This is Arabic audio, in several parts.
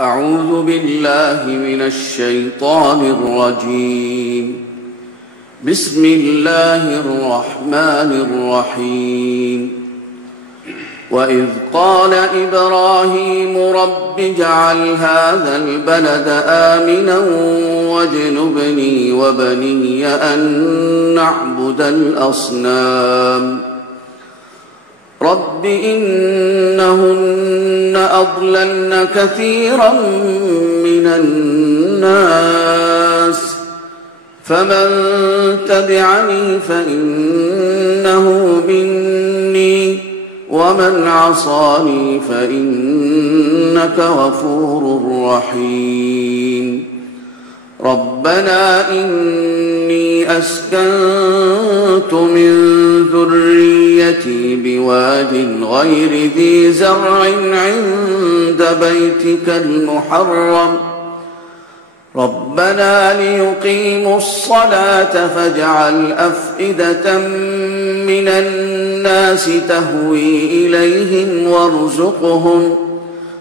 أعوذ بالله من الشيطان الرجيم. بسم الله الرحمن الرحيم. وإذ قال إبراهيم رب اجعل هذا البلد آمنا واجنبني وبني أن نعبد الأصنام. رب إنهن أضللن كثيرا من الناس فمن تبعني فإنه مني ومن عصاني فإنك غفور رحيم. ربنا إني أسكنت من ذريتي بواد غير ذي زرع عند بيتك المحرم ربنا ليقيموا الصلاة فاجعل أفئدة من الناس تهوي إليهم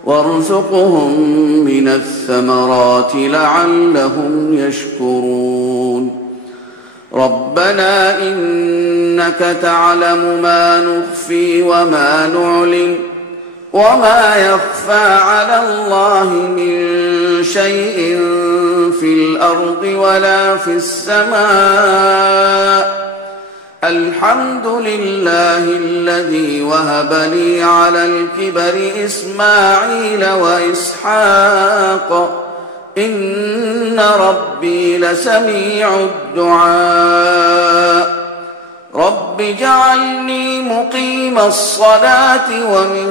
وارزقهم من الثمرات لعلهم يشكرون. ربنا إنك تعلم ما نخفي وما نعلن وما يخفى على الله من شيء في الأرض ولا في السماء. الحمد لله الذي وهب لي على الكبر إسماعيل وإسحاق إن ربي لسميع الدعاء. رب اجعلني مقيم الصلاة ومن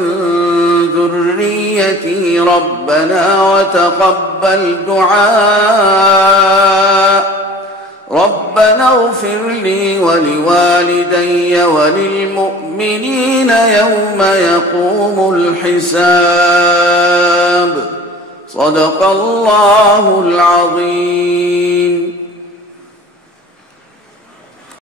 ذريتي ربنا وتقبل دعاء. ربنا اغفر لي ولوالدي وللمؤمنين يوم يقوم الحساب. صدق الله العظيم.